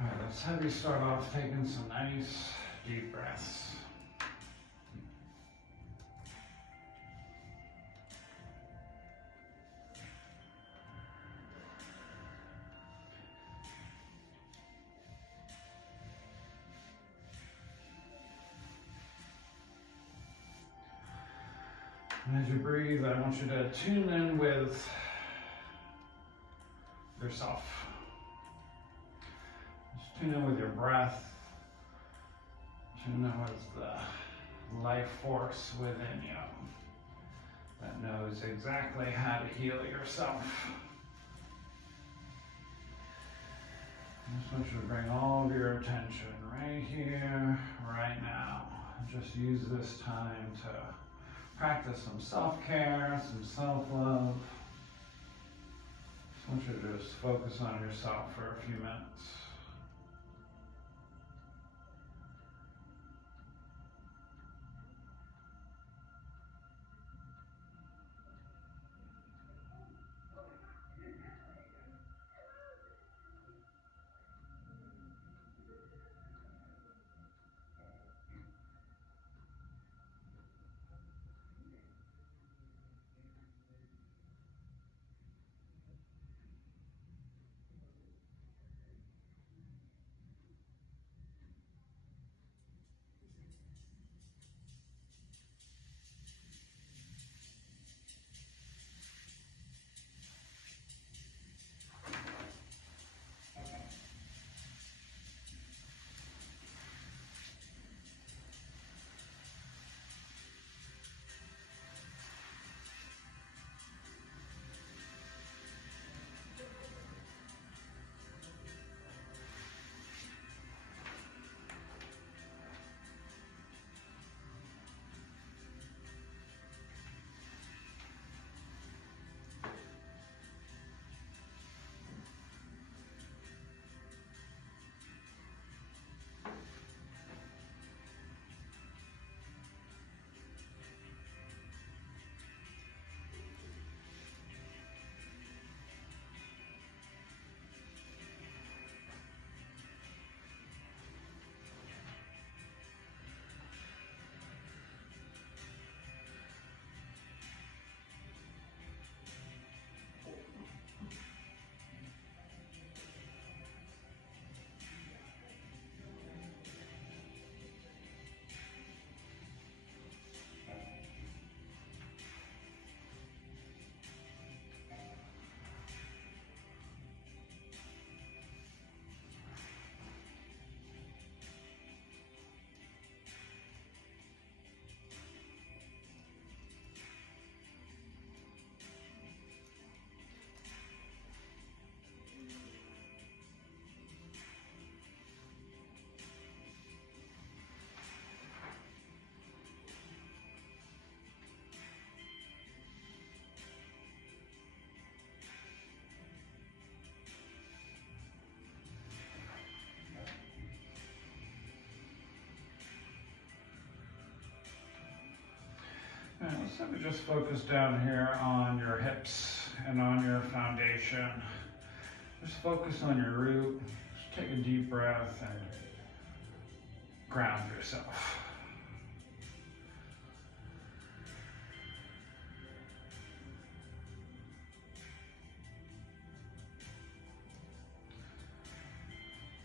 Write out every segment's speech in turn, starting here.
All right, let's have you start off taking some nice deep breaths. And as you breathe, I want you to tune in with yourself. Just tune in with your breath. Tune in with the life force within you that knows exactly how to heal yourself. I just want you to bring all of your attention right here, right now. Just use this time to practice some self-care, some self-love. Just want you to just focus on yourself for a few minutes. All right, let's have you just focus down here on your hips and on your foundation. Just focus on your root. Just take a deep breath and ground yourself.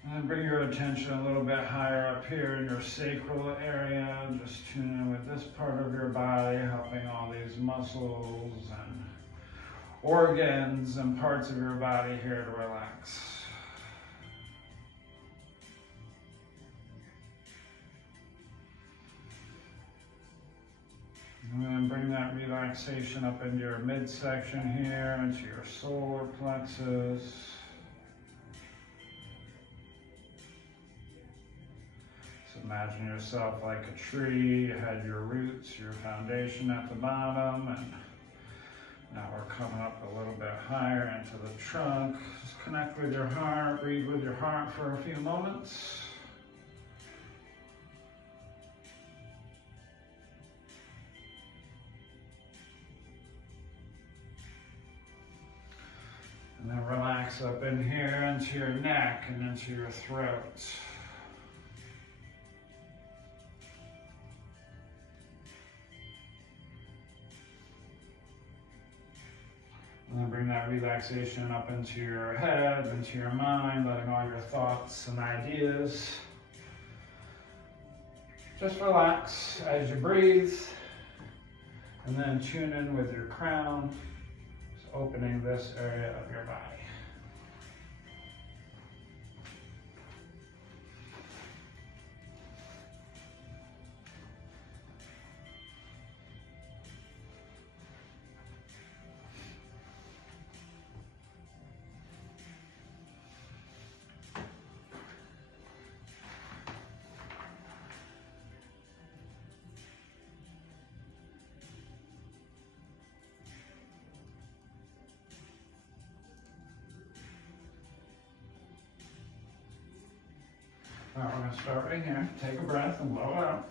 And then bring your attention a little bit higher up here in your sacral area. Just tune in with this part of your body, helping all these muscles and organs and parts of your body here to relax. And then bring that relaxation up into your midsection here, into your solar plexus. Imagine yourself like a tree. You had your roots, your foundation at the bottom, and now we're coming up a little bit higher into the trunk. Just connect with your heart, breathe with your heart for a few moments. And then relax up in here into your neck and into your throat. And then bring that relaxation up into your head, into your mind, letting all your thoughts and ideas. Just relax as you breathe. And then tune in with your crown, just opening this area of your body. All right, we're going to start right here. Take a breath and blow it out.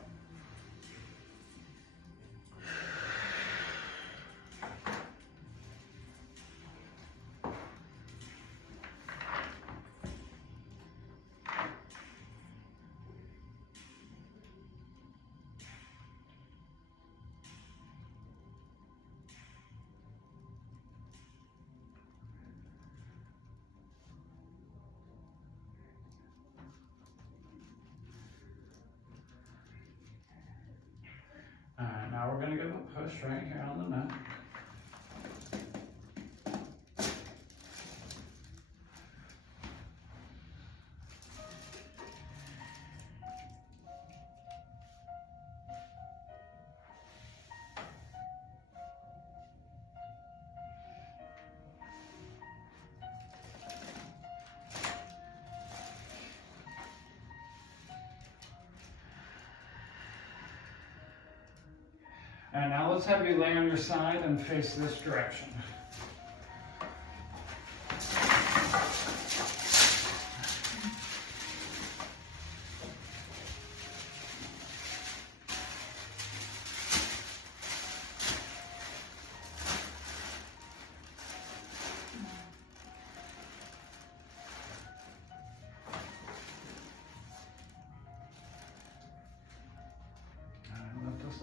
All right, now we're going to give a push right here on the neck. And now let's have you lay on your side and face this direction.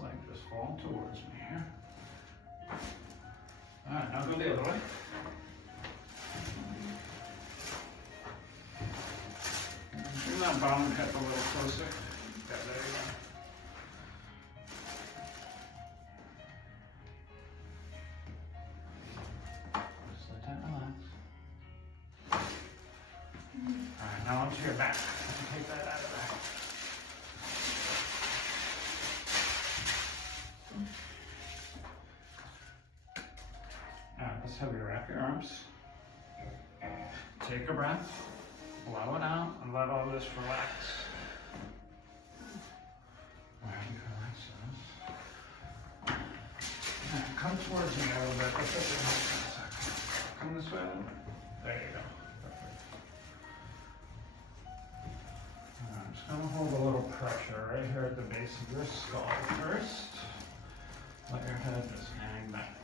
Like just fall towards me here. All right, now go the other way. Bring that bottom hip a little closer. Yeah, there you go. Just let that relax. All right, now onto your back. Take that out of there. Let's have you wrap your arms. Take a breath, blow it out, and let all this relax. Right, come towards me a little bit. Let's get your hands in a second. Come this way a little bit. There you go. Perfect. I'm just going to hold a little pressure right here at the base of your skull first. Let your head just hang back.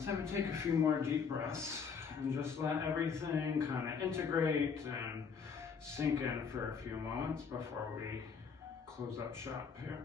let's have to take a few more deep breaths and just let everything kind of integrate and sink in for a few moments before we close up shop here.